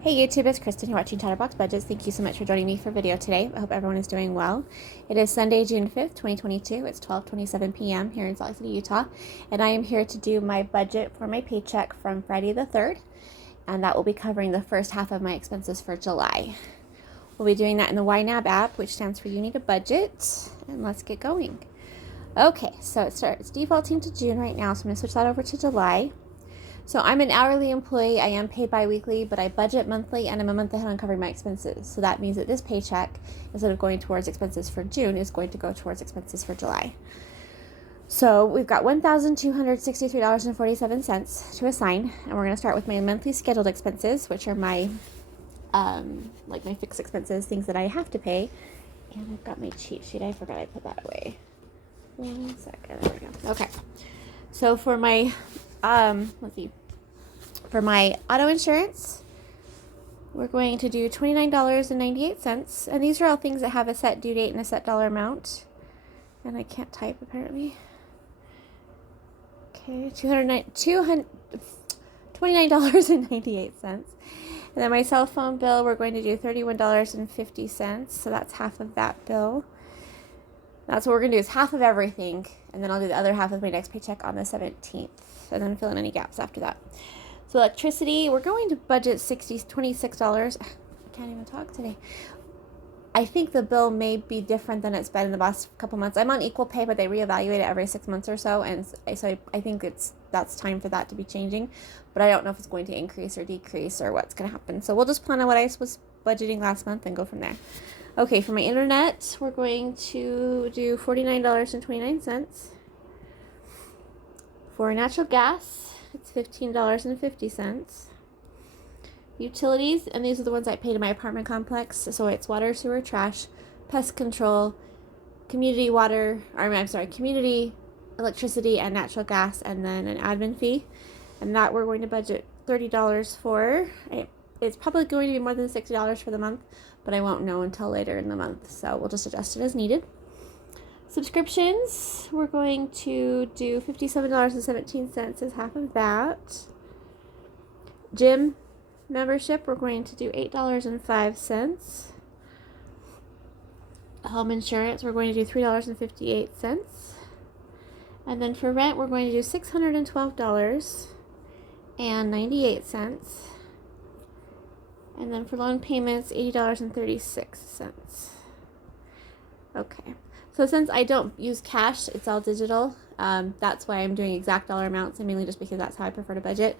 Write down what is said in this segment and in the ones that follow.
Hey YouTube, it's Kristen. You're watching Chatterbox Budgets. Thank you so much for joining me for video today. I hope everyone is doing well. It is Sunday, June 5th, 2022. It's 12:27 p.m. here in Salt Lake City, Utah. And I am here to do my budget for my paycheck from Friday the 3rd. And that will be covering the first half of my expenses for July. We'll be doing that in the YNAB app, which stands for You Need a Budget. And let's get going. Okay, so it's defaulting to June right now, so I'm going to switch that over to July. So I'm an hourly employee. I am paid biweekly, but I budget monthly and I'm a month ahead on covering my expenses. So that means that this paycheck, instead of going towards expenses for June, is going to go towards expenses for July. So we've got $1,263.47 to assign, and we're going to start with my monthly scheduled expenses, which are my my fixed expenses, things that I have to pay. And I've got my cheat sheet. I forgot I put that away. 1 second. There we go. Okay. So for my let's see. For my auto insurance, we're going to do $29.98. And these are all things that have a set due date and a set dollar amount. And I can't type apparently. Okay, $29.98. And then my cell phone bill, we're going to do $31.50. So that's half of that bill. That's what we're going to do, is half of everything. And then I'll do the other half of my next paycheck on the 17th. And then fill in any gaps after that. So electricity, we're going to budget $26. I can't even talk today. I think the bill may be different than it's been in the last couple months. I'm on equal pay, but they reevaluate it every 6 months or so. And so I think that's time for that to be changing. But I don't know if it's going to increase or decrease or what's going to happen. So we'll just plan on what I was budgeting last month and go from there. Okay, for my internet, we're going to do $49.29. For natural gas, it's $15.50. Utilities, and these are the ones I pay to my apartment complex. So it's water, sewer, trash, pest control, community electricity, and natural gas, and then an admin fee. And that we're going to budget $30 for. It's probably going to be more than $60 for the month, but I won't know until later in the month. So we'll just adjust it as needed. Subscriptions, we're going to do $57.17 as half of that. Gym membership, we're going to do $8.05. Home insurance, we're going to do $3.58. And then for rent, we're going to do $612.98. And then for loan payments, $80.36. Okay. So since I don't use cash, it's all digital. That's why I'm doing exact dollar amounts, and mainly just because that's how I prefer to budget.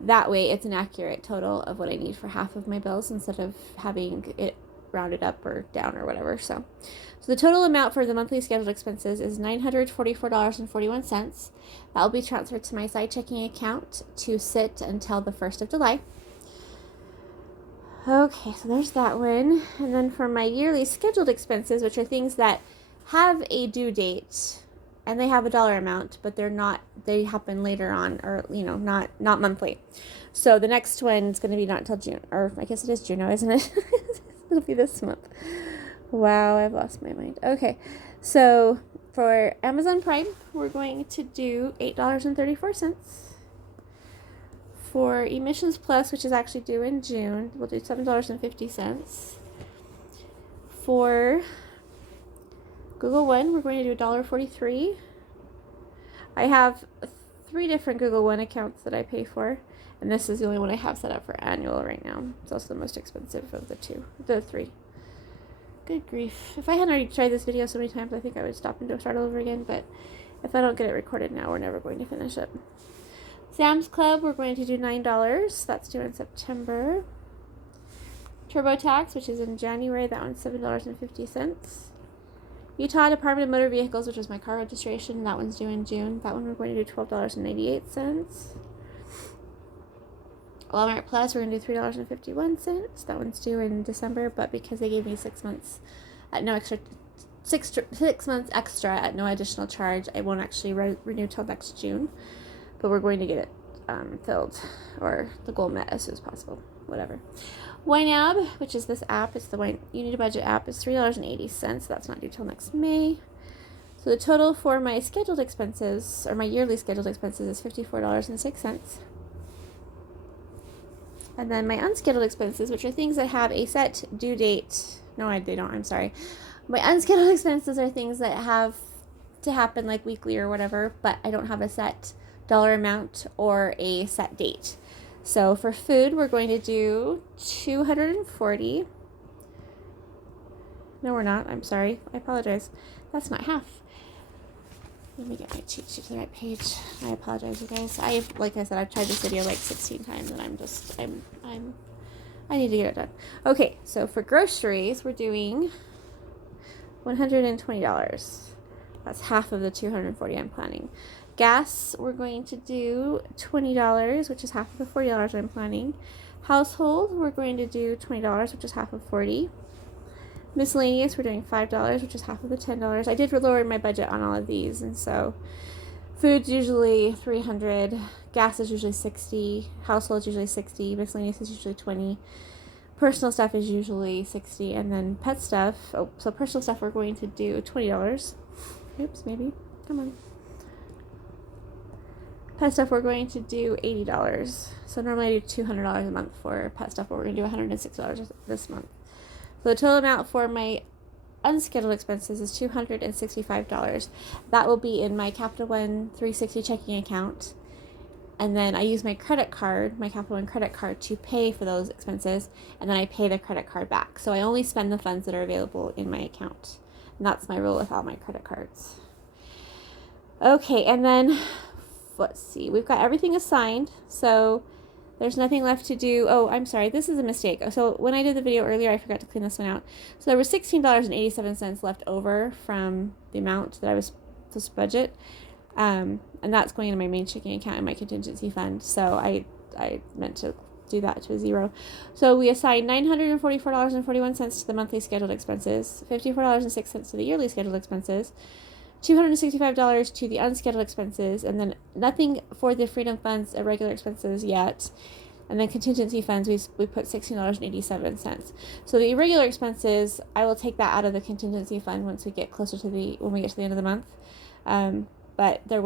That way, it's an accurate total of what I need for half of my bills instead of having it rounded up or down or whatever. So the total amount for the monthly scheduled expenses is $944.41. That will be transferred to my side checking account to sit until the 1st of July. Okay, so there's that one. And then for my yearly scheduled expenses, which are things that have a due date and they have a dollar amount, but they happen later on, or not monthly. So the next one's going to be not until June, or I guess it is June now, isn't it? It'll be this month. Wow, I've lost my mind. Okay, so for Amazon Prime, we're going to do $8.34. For Emissions Plus, which is actually due in June, we'll do $7.50. For Google One, we're going to do $1.43. I have 3 different Google One accounts that I pay for, and this is the only one I have set up for annual right now. It's also the most expensive of the 3. Good grief. If I hadn't already tried this video so many times, I think I would stop and start all over again, but if I don't get it recorded now, we're never going to finish it. Sam's Club, we're going to do $9. That's due in September. TurboTax, which is in January, that one's $7.50. Utah Department of Motor Vehicles, which is my car registration, that one's due in June. That one we're going to do $12.98. Walmart Plus, we're going to do $3.51. That one's due in December, but because they gave me 6 months at no extra 6 months extra at no additional charge, I won't actually renew till next June. But we're going to get it filled, or the goal met as soon as possible, whatever. YNAB, which is this app, it's the You Need a Budget app, is $3.80. That's not due till next May. So the total for my scheduled expenses, or my yearly scheduled expenses, is $54.06. And then my unscheduled expenses, which are things that have a set due date. No, they don't. I'm sorry. My unscheduled expenses are things that have to happen like weekly or whatever, but I don't have a set dollar amount or a set date. So for food, we're going to do 240. No, we're not. I'm sorry. I apologize. That's not half. Let me get my cheat sheet to the right page. I apologize, you guys. Like I said, I've tried this video like 16 times, and I need to get it done. Okay, so for groceries, we're doing $120. That's half of the 240 I'm planning. Gas, we're going to do $20, which is half of the $40 I'm planning. Household, we're going to do $20, which is half of $40. Miscellaneous, we're doing $5, which is half of the $10. I did lower my budget on all of these, and so food's usually $300, gas is usually $60, household's usually $60, miscellaneous is usually $20, personal stuff is usually $60, and then pet stuff. So personal stuff we're going to do $20. Oops, maybe. Come on. Pet stuff we're going to do $80. So normally I do $200 a month for pet stuff, but we're going to do $106 this month. So the total amount for my unscheduled expenses is $265. That will be in my Capital One 360 checking account. And then I use my credit card, my Capital One credit card, to pay for those expenses. And then I pay the credit card back. So I only spend the funds that are available in my account. And that's my rule with all my credit cards. Okay, and then let's see. We've got everything assigned. So there's nothing left to do. Oh, I'm sorry. This is a mistake. So when I did the video earlier, I forgot to clean this one out. So there was $16.87 left over from the amount that I was supposed to budget. And that's going into my main checking account and my contingency fund. So I meant to do that to a zero. So we assigned $944.41 to the monthly scheduled expenses, $54.06 to the yearly scheduled expenses, $265 to the unscheduled expenses, and then nothing for the freedom funds or regular expenses yet. And then contingency funds, we put $16.87. So the irregular expenses, I will take that out of the contingency fund once we get closer to when we get to the end of the month. But I didn't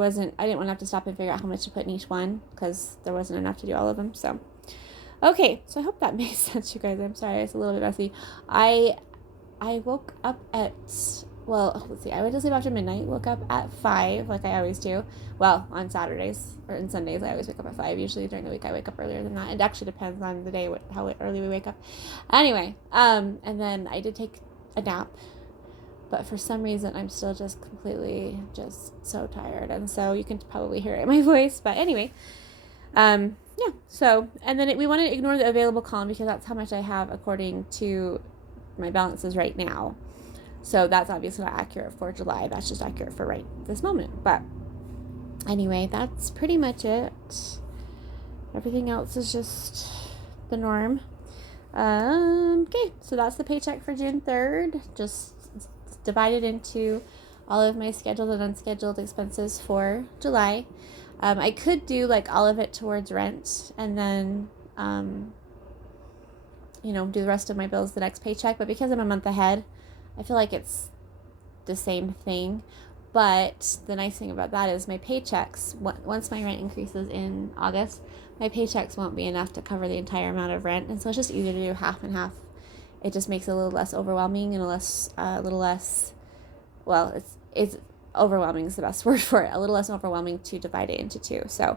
want to have to stop and figure out how much to put in each one because there wasn't enough to do all of them. So, okay, so I hope that makes sense, you guys. I'm sorry, it's a little bit messy. I woke up at, well, let's see, I went to sleep after midnight, woke up at 5, like I always do. Well, on Saturdays or on Sundays, I always wake up at 5. Usually during the week, I wake up earlier than that. It actually depends on the day, how early we wake up. Anyway, and then I did take a nap. But for some reason, I'm still just completely so tired. And so you can probably hear it in my voice. But anyway, yeah. So, and then we want to ignore the available column because that's how much I have according to my balances right now. So that's obviously not accurate for July. That's just accurate for right this moment. But anyway, that's pretty much it. Everything else is just the norm. Okay, so that's the paycheck for June 3rd. Just divided into all of my scheduled and unscheduled expenses for July. I could do like all of it towards rent and then, do the rest of my bills the next paycheck. But because I'm a month ahead, I feel like it's the same thing. But the nice thing about that is my paychecks, once my rent increases in August, my paychecks won't be enough to cover the entire amount of rent. And so it's just easier to do half and half. It just makes it a little less overwhelming and a little less, well, it's overwhelming is the best word for it. A little less overwhelming to divide it into two. So,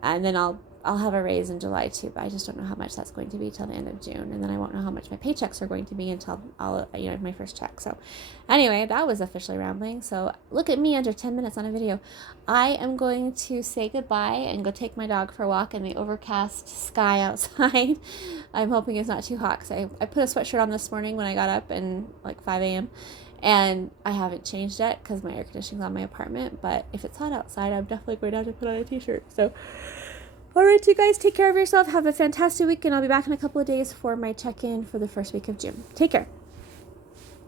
and then I'll have a raise in July too, but I just don't know how much that's going to be till the end of June. And then I won't know how much my paychecks are going to be until I'll have my first check. So anyway, that was officially rambling. So look at me under 10 minutes on a video. I am going to say goodbye and go take my dog for a walk in the overcast sky outside. I'm hoping it's not too hot because I put a sweatshirt on this morning when I got up and like 5 a.m. And I haven't changed yet because my air conditioning's on my apartment. But if it's hot outside, I'm definitely going to have to put on a t-shirt. So all right, you guys, take care of yourself. Have a fantastic week, and I'll be back in a couple of days for my check-in for the first week of June. Take care.